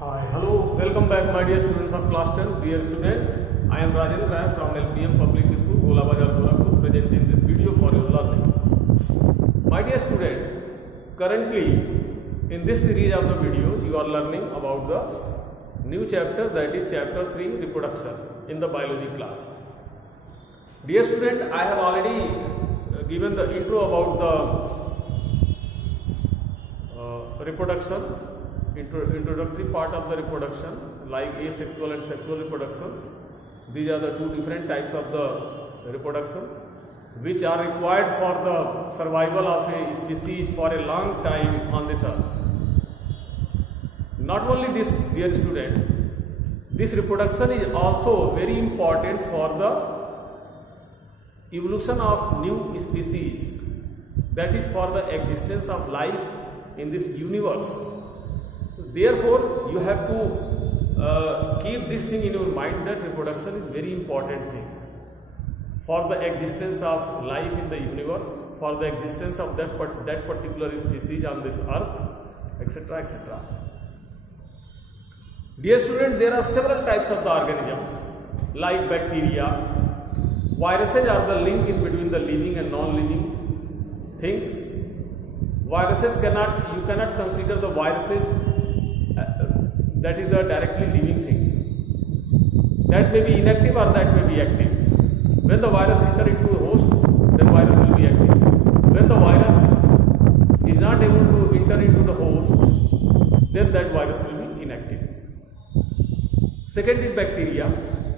Hi, hello, welcome back my dear students of class 10. Dear student, I am Rajendra Rai from LPM Public School, Gola Bazar, Gorakhpur, presenting this video for your learning. My dear student, currently in this series of the video, you are learning about the new chapter, that is chapter 3, reproduction in the biology class. Dear student, I have already given the intro about the reproduction, introductory part of the reproduction, like asexual and sexual reproductions. These are the two different types of the reproductions which are required for the survival of a species for a long time on this earth. Not only this, dear student, this reproduction is also very important for the evolution of new species, that is for the existence of life in this universe. Therefore, you have to keep this thing in your mind, that reproduction is very important thing for the existence of life in the universe, for the existence of that particular species on this earth, etc., etc. Dear student, there are several types of the organisms like bacteria. Viruses are the link in between the living and non-living things. Viruses you cannot consider the viruses that is the directly living thing. That may be inactive or that may be active. When the virus enters into a host, then virus will be active. When the virus is not able to enter into the host, then that virus will be inactive. Second is bacteria.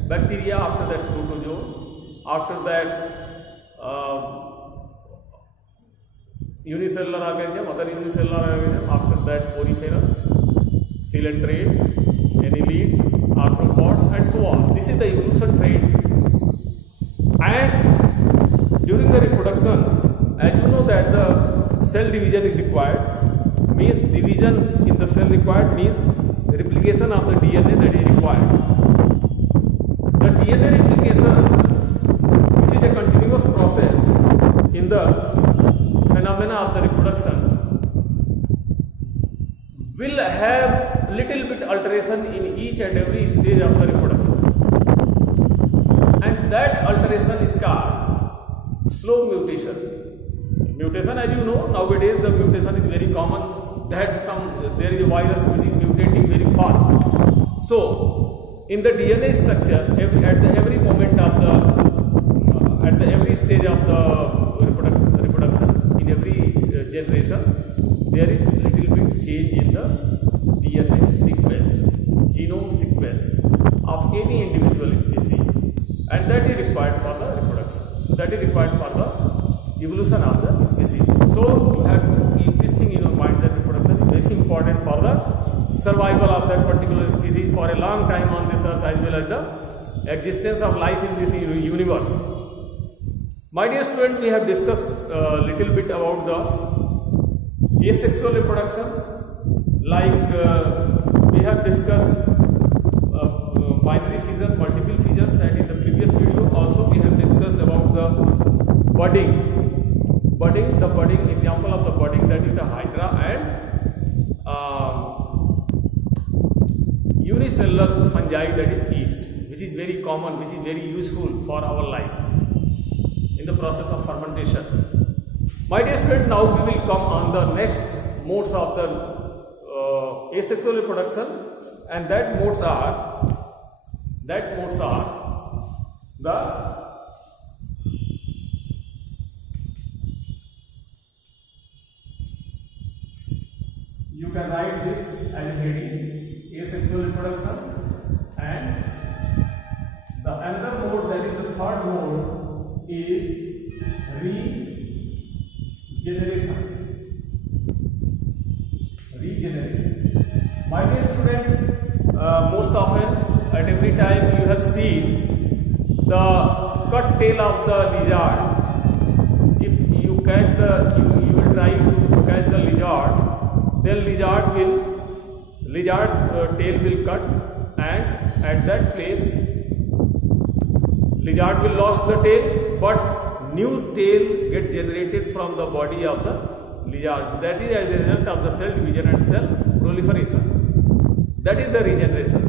Bacteria, after that protozoa, after that unicellular organism, other unicellular organism, after that poriferans, coelenterate, annelids, arthropods, and so on. This is the evolution trend. And during the reproduction, as you know that the cell division is required, means division in the cell required means replication of the DNA that is required. The DNA replication, which is a continuous process in the phenomena of the reproduction, will have little bit alteration in each and every stage of the reproduction, and that alteration is called slow mutation. Mutation, as you know, nowadays the mutation is very common, that there is a virus which is mutating very fast. So in the DNA structure, at every moment of the at every stage of the reproduction, in every generation, there is little bit change in the DNA sequence, genome sequence of any individual species, and that is required for the reproduction. That is required for the evolution of the species. So you have to keep this thing in your mind, that reproduction is very important for the survival of that particular species for a long time on this earth, as well as the existence of life in this universe. My dear student, we have discussed a little bit about the asexual reproduction, like we have discussed binary fission, multiple fission, that in the previous video. Also we have discussed about the budding, the budding, example of the budding, that is the hydra, and unicellular fungi, that is yeast, which is very common, which is very useful for our life in the process of fermentation. My dear student, now we will come on the next modes of the asexual reproduction, and that modes are the you can write this as a heading, asexual reproduction, and the another mode, that is the third mode, is regeneration. My dear student, most often at every time you have seen the cut tail of the lizard. If you catch you will try to catch the lizard, then lizard tail will cut, and at that place lizard will lose the tail, but new tail get generated from the body of the lizard. That is as a result of the cell division and cell proliferation. That is the regeneration.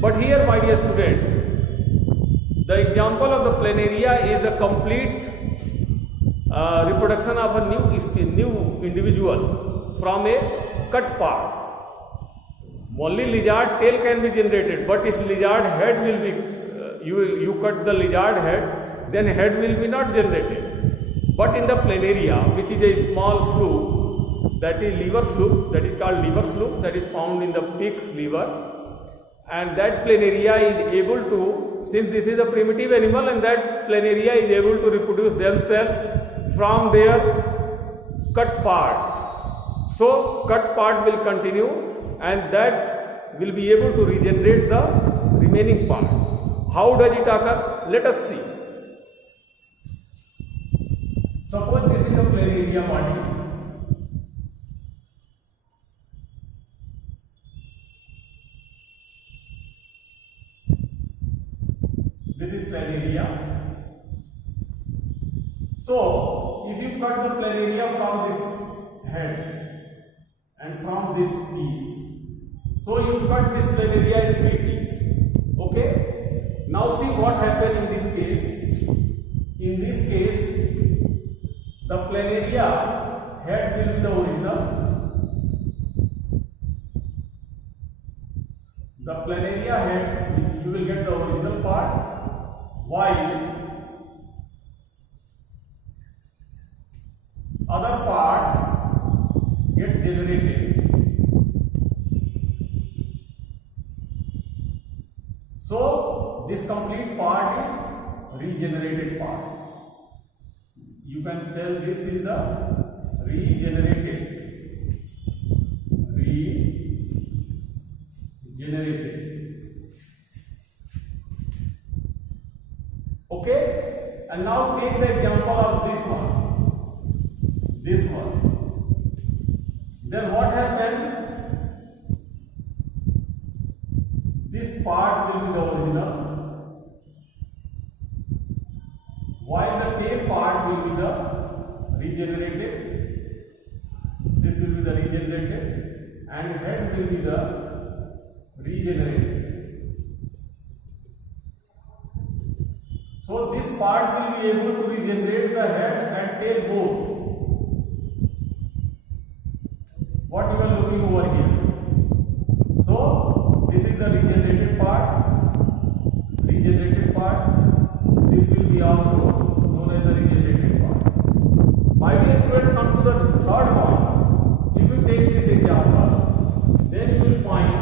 But here, my dear student, the example of the planaria is a complete reproduction of a new individual from a cut part. Only lizard tail can be generated, but if lizard head will be, you cut the lizard head, then head will be not generated. But in the planaria, which is a small fluke, that is liver fluke, that is called liver fluke, that is found in the pig's liver, and that planaria is able to, since this is a primitive animal, and that planaria is able to reproduce themselves from their cut part. So cut part will continue, and that will be able to regenerate the remaining part. How does it occur? Let us see. Suppose this is the planaria body. This is planaria. So, if you cut the planaria from this head and from this piece, so you cut this planaria in 3 pieces. Okay? Now see what happened in this case. In this case, the planaria head will be the original. The planaria head, you will get the original part, while other part gets generated. So this complete part is regenerated part. You can tell this is the regenerated. Okay? And now take the example of this one. Then what happened? This part will be the original, while the tail part will be the regenerated. This will be the regenerated, and head will be the regenerated. So this part will be able to regenerate the head and tail both. What you are looking over here. So this is the regenerated part. This will be also known as the regenerated part. My dear student, come to the third one. If you take this example, then you will find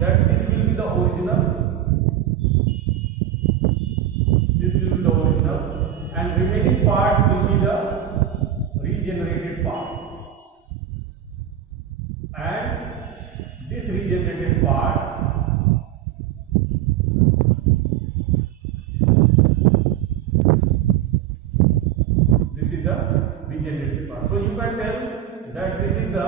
that this will be the original. And remaining part will be the regenerated part. And this regenerated part this is the regenerated part. So you can tell that this is the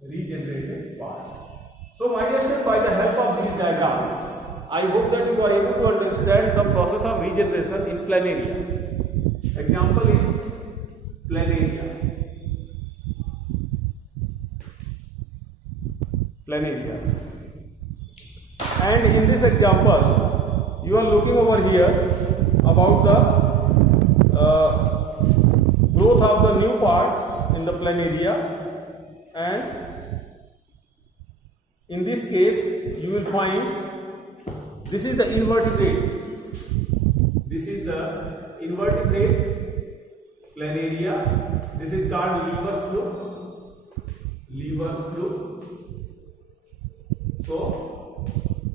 regenerated part. So my dear students, by the help of this diagram, I hope that you are able to understand the process of regeneration in planaria. Example is planaria. And in this example, you are looking over here about the growth of the new part in the planaria, and in this case you will find this is the invertebrate. This is the invertebrate planaria. This is called liver fluke. So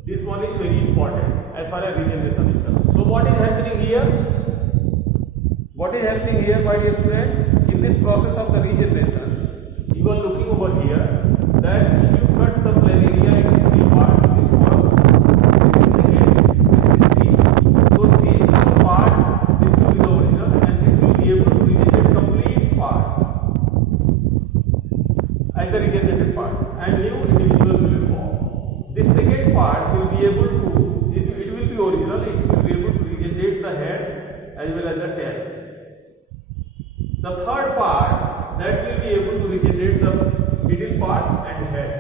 this one is very important as far as regeneration is concerned. So what is happening here? My dear student, in this process of the regeneration, you are looking over here that if you cut the planaria into 3 parts, this is first, this is second, this is 3. So this first part, this will be the original, and this will be able to regenerate complete part as the regenerated part, and new individual will form. This second part will be able to, it will be original, it will be able to regenerate the head as well as the tail. The third part that will be able to regenerate the middle part and head,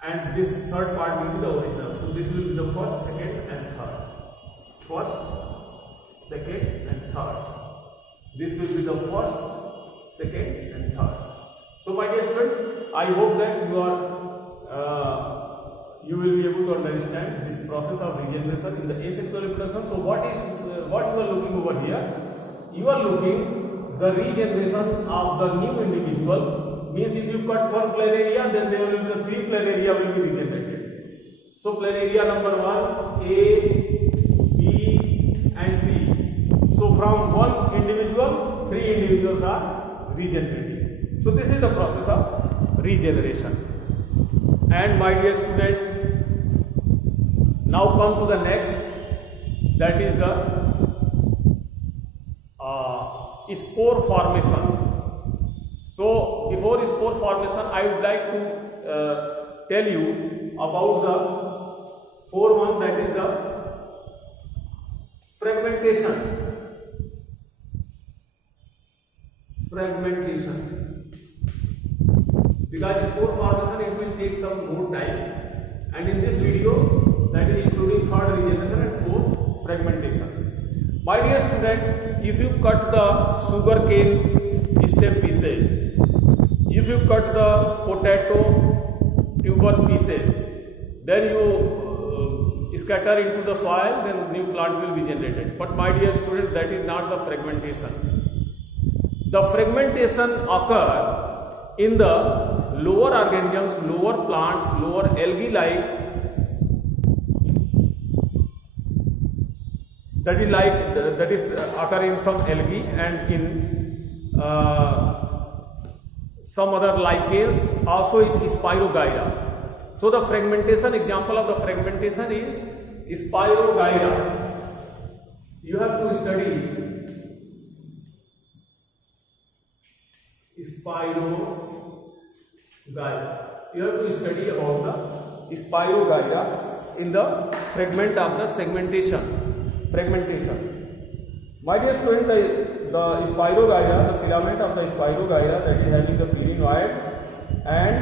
and this third part will be the original. So this will be the first, second and third. First, second and third. This will be the first, second and third. So my dear student, I hope that you will be able to understand this process of regeneration in the asexual reproduction. So what you are looking over here? You are looking the regeneration of the new individual. Means if you cut one planaria, then there will be the three planaria will be regenerated. So planaria number 1, A, B and C. So from one individual, three individuals are regenerating. So this is the process of regeneration. And my dear student, now come to the next, that is the spore formation. So before spore formation, I would like to tell you about the fourth one, that is the fragmentation. Because spore formation, it will take some more time, and in this video, that is including third regeneration and fourth fragmentation. My dear students, if you cut the sugarcane stem pieces, if you cut the potato tuber pieces, then you scatter into the soil, then new plant will be generated. But my dear students, that is not the fragmentation. The fragmentation occur in the lower organisms, lower plants, lower algae like, that is occur in some algae and in some other lichens, also is Spirogyra. So the fragmentation, example of the fragmentation is Spirogyra. You have to study Spirogyra. You have to study about the Spirogyra in the fragment of the fragmentation. My dear student, the Spirogyra, the filament of the Spirogyra, that is having the pyrenoid and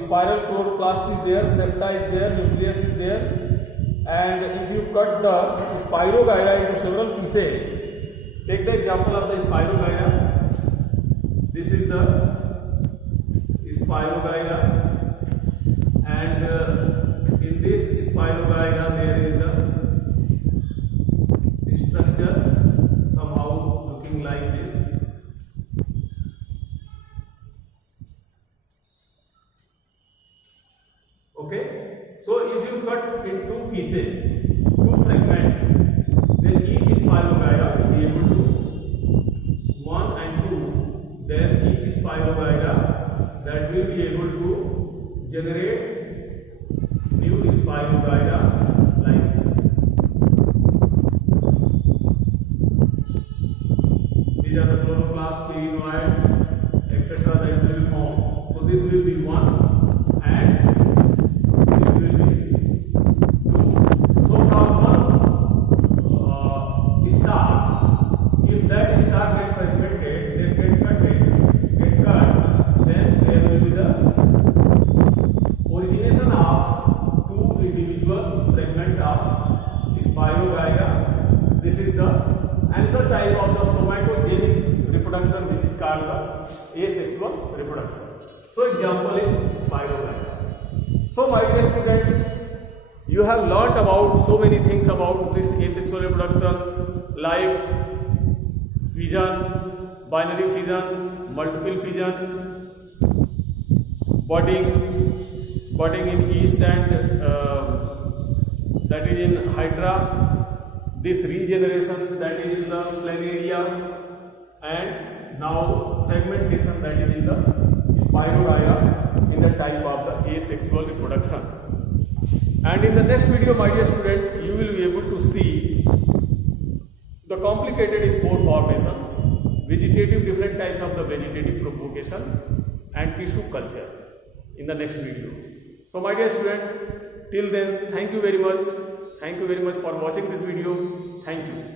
spiral chloroplast is there, septa is there, nucleus is there, and if you cut the Spirogyra into several pieces, take the example of the Spirogyra. This is the Spirogyra, and in this Spirogyra there is the structure somehow looking like this. Okay, so if you cut in two pieces, two fragments, then each Spirogyra will be able to 1 and 2. Then each Spirogyra that will be able to generate new Spirogyra like this. These are the chloroplast, pyrenoid, etc. that will be formed. So this will be 1 and this will be 2. So from one star, if that star gets fragmented, then get cut, then there will be the origination of two individual fragment of Spirogyra. This is the another type of the somatogenic reproduction, which is called the asexual reproduction. So example is Spirogyra. So my dear student, you have learnt about so many things about this asexual reproduction, like fission, binary fission, multiple fission, budding in yeast and that is in Hydra, this regeneration that is in the planaria, and now fragmentation that is in the Spirogyra in the type of the asexual reproduction. And in the next video, my dear student, you will be able to see the complicated spore formation, vegetative, different types of the vegetative propagation, and tissue culture in the next video. So my dear student, till then, thank you very much. Thank you very much for watching this video. Thank you.